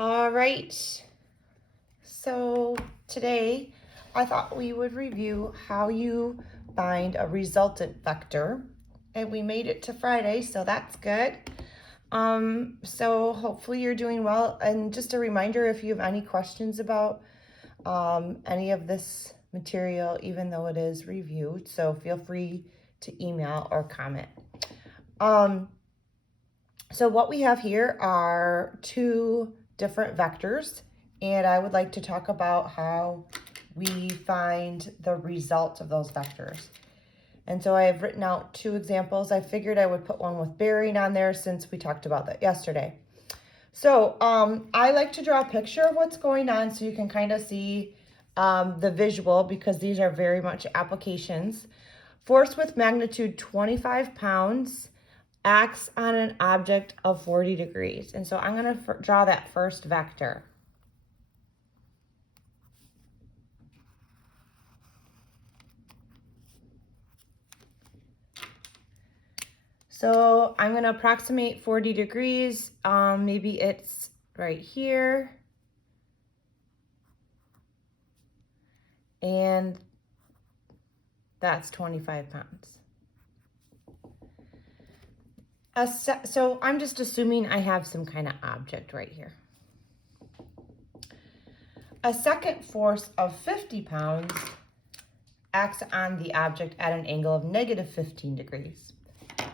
All right, so today I thought we would review how you find a resultant vector, and we made it to Friday, so that's good. So hopefully you're doing well, and just a reminder, if you have any questions about any of this material, even though it is reviewed, so feel free to email or comment. So what we have here are two different vectors, and I would like to talk about how we find the result of those vectors. And so I have written out two examples. I figured I would put one with bearing on there since we talked about that yesterday. So I like to draw a picture of what's going on so you can kind of see the visual, because these are very much applications. Force with magnitude 25 pounds acts on an object of 40 degrees. And so I'm going to draw that first vector. So I'm going to approximate 40 degrees. Maybe it's right here. And that's 25 pounds. So I'm just assuming I have some kind of object right here. A second force of 50 pounds acts on the object at an angle of negative 15 degrees.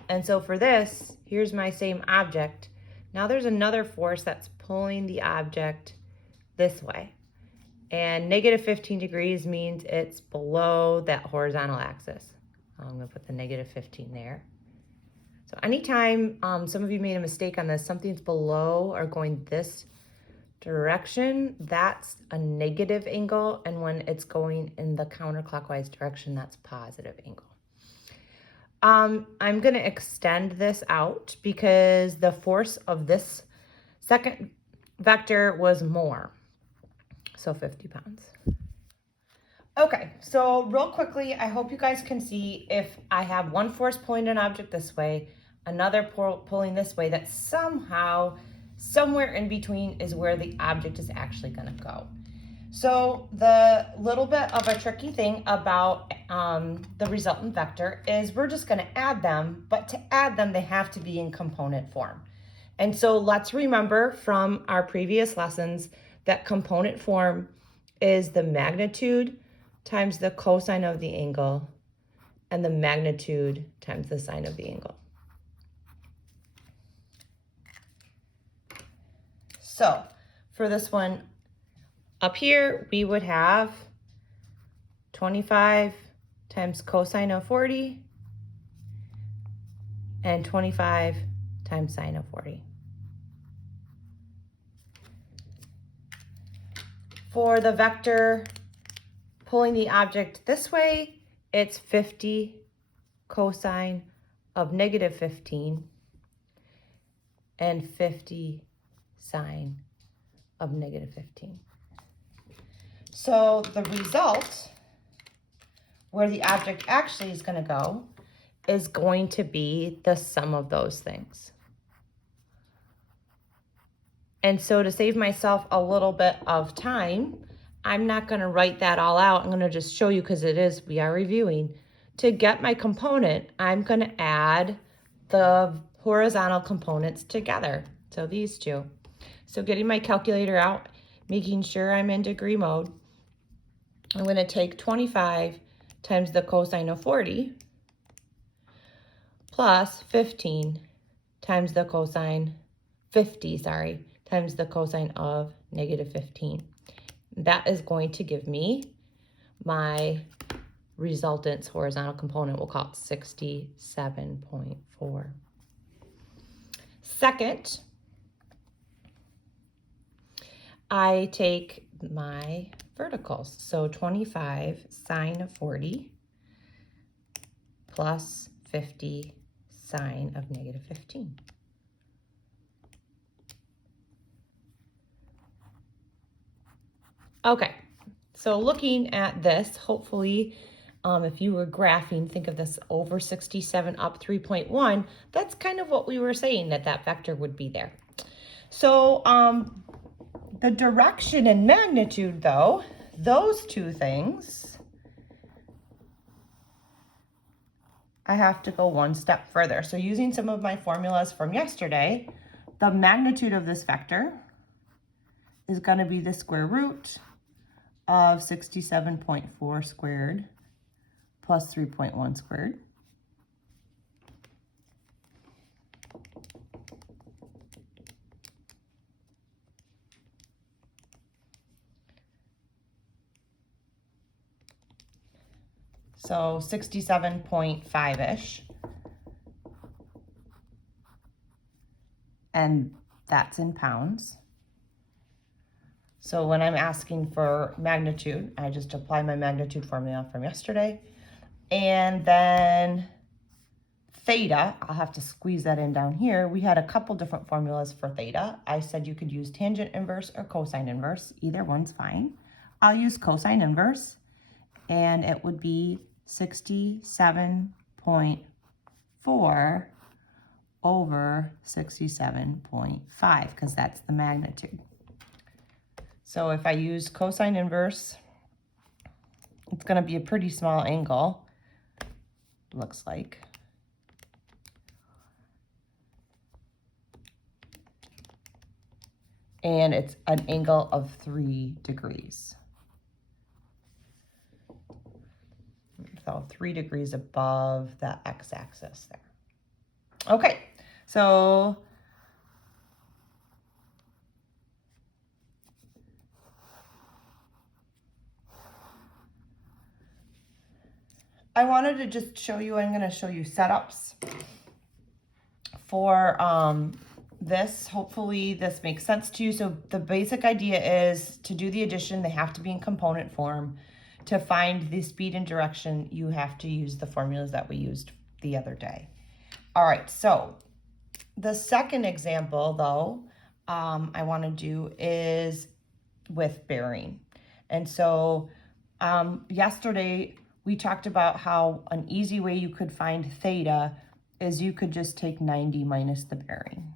And so for this, here's my same object. Now there's another force that's pulling the object this way. And negative 15 degrees means it's below that horizontal axis. I'm going to put the negative 15 there. So anytime some of you made a mistake on this, something's below or going this direction, that's a negative angle. And when it's going in the counterclockwise direction, that's positive angle. I'm going to extend this out because the force of this second vector was more. So 50 pounds. Okay, so real quickly, I hope you guys can see if I have one force pulling an object this way, another pulling this way, that somehow, somewhere in between is where the object is actually going to go. So the little bit of a tricky thing about the resultant vector is we're just going to add them, but to add them, they have to be in component form. And so let's remember from our previous lessons that component form is the magnitude times the cosine of the angle and the magnitude times the sine of the angle. So for this one up here, we would have 25 times cosine of 40 and 25 times sine of 40. For the vector pulling the object this way, it's 50 cosine of negative 15 and 50 sine of negative 15. So the result, where the object actually is going to go, is going to be the sum of those things. And so to save myself a little bit of time, I'm not going to write that all out. I'm going to just show you because we are reviewing. To get my component, I'm going to add the horizontal components together. So these two. So getting my calculator out, making sure I'm in degree mode, I'm going to take 25 times the cosine of 40 plus 15 times the cosine, 50, sorry, times the cosine of negative 15. That is going to give me my resultant's horizontal component. We'll call it 67.4. Second, I take my verticals. So 25 sine of 40 plus 50 sine of negative 15. Okay, so looking at this, hopefully, if you were graphing, think of this over 67 up 3.1. That's kind of what we were saying, that vector would be there. So The direction and magnitude, though, those two things, I have to go one step further. So using some of my formulas from yesterday, the magnitude of this vector is going to be the square root of 67.4 squared plus 3.1 squared. So 67.5-ish. And that's in pounds. So when I'm asking for magnitude, I just apply my magnitude formula from yesterday. And then theta, I'll have to squeeze that in down here. We had a couple different formulas for theta. I said you could use tangent inverse or cosine inverse. Either one's fine. I'll use cosine inverse, and it would be 67.4 over 67.5, because that's the magnitude. So if I use cosine inverse, it's going to be a pretty small angle, looks like. And it's an angle of 3 degrees. So 3 degrees above the x-axis there. Okay, so I wanted to just show you, I'm going to show you setups for this. Hopefully this makes sense to you. So the basic idea is to do the addition, they have to be in component form. To find the speed and direction, you have to use the formulas that we used the other day. All right, so the second example, though, I want to do is with bearing. And so yesterday we talked about how an easy way you could find theta is you could just take 90 minus the bearing.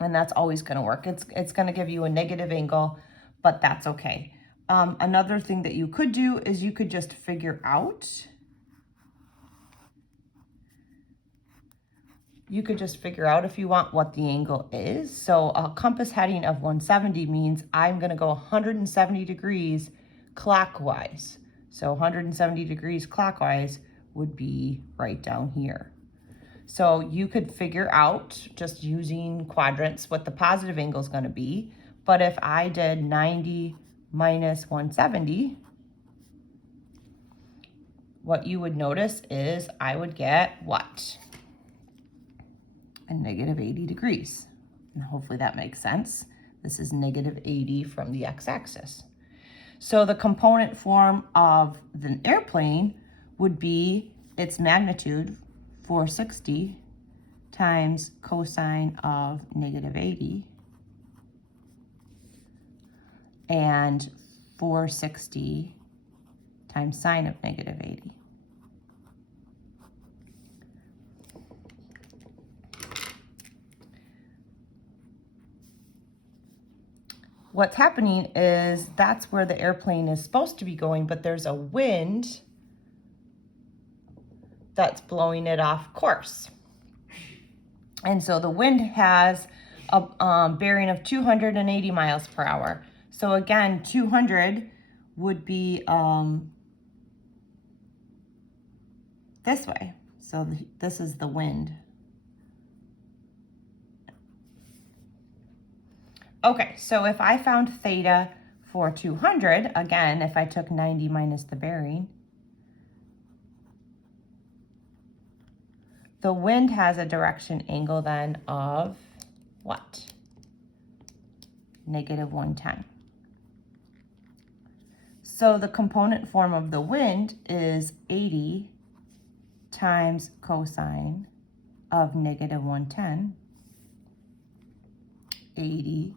And that's always going to work. It's going to give you a negative angle, but that's okay. Another thing that you could do is you could just figure out. You could just figure out if you want what the angle is. So a compass heading of 170 means I'm going to go 170 degrees clockwise. So 170 degrees clockwise would be right down here. So you could figure out just using quadrants what the positive angle is going to be. But if I did 90 minus 170, what you would notice is I would get what? A negative 80 degrees. And hopefully that makes sense. This is negative 80 from the x-axis. So the component form of the airplane would be its magnitude, 460, times cosine of negative 80, and 460 times sine of negative 80. What's happening is that's where the airplane is supposed to be going, but there's a wind that's blowing it off course. And so the wind has a bearing of 280 miles per hour. So again, 200 would be this way. So this is the wind. Okay, so if I found theta for 200, again, if I took 90 minus the bearing, the wind has a direction angle then of what? Negative 110. So the component form of the wind is 80 times cosine of negative 110, 80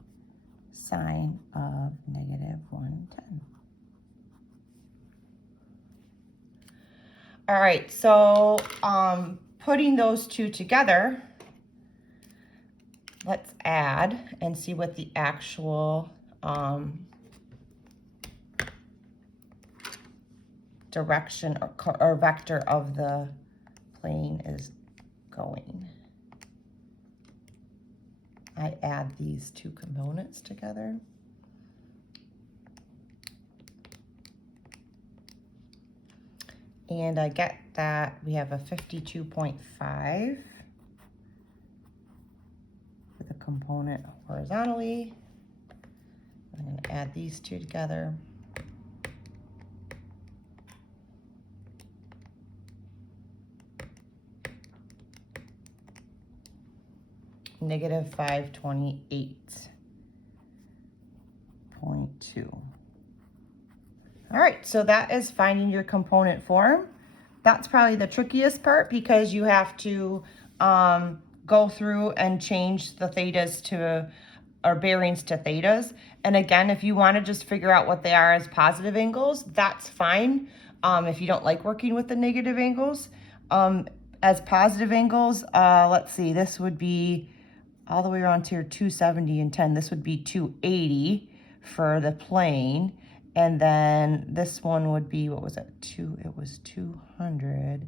sine of negative 110. All right, so putting those two together, let's add and see what the actual direction or vector of the plane is going. I add these two components together. And I get that we have a 52.5 for the component horizontally. I'm going to add these two together. Negative 528.2. All right, so that is finding your component form. That's probably the trickiest part because you have to go through and change the thetas to, or bearings to thetas. And again, if you want to just figure out what they are as positive angles, that's fine. If you don't like working with the negative angles. As positive angles, let's see, this would be all the way around here, 270 and 10. This would be 280 for the plane. And then this one would be, what was it? It was 200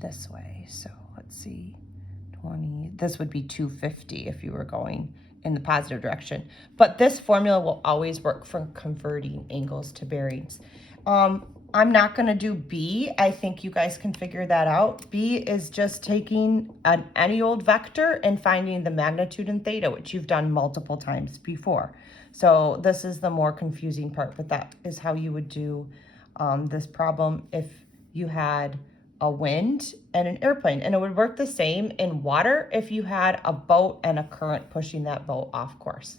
this way. So let's see, 20, this would be 250 if you were going in the positive direction. But this formula will always work for converting angles to bearings. I'm not going to do B. I think you guys can figure that out. B is just taking any old vector and finding the magnitude and theta, which you've done multiple times before. So this is the more confusing part, but that is how you would do this problem if you had a wind and an airplane. And it would work the same in water if you had a boat and a current pushing that boat off course.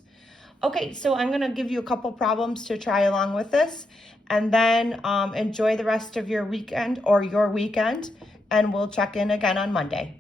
Okay, so I'm going to give you a couple problems to try along with this, and then enjoy the rest of your weekend, and we'll check in again on Monday.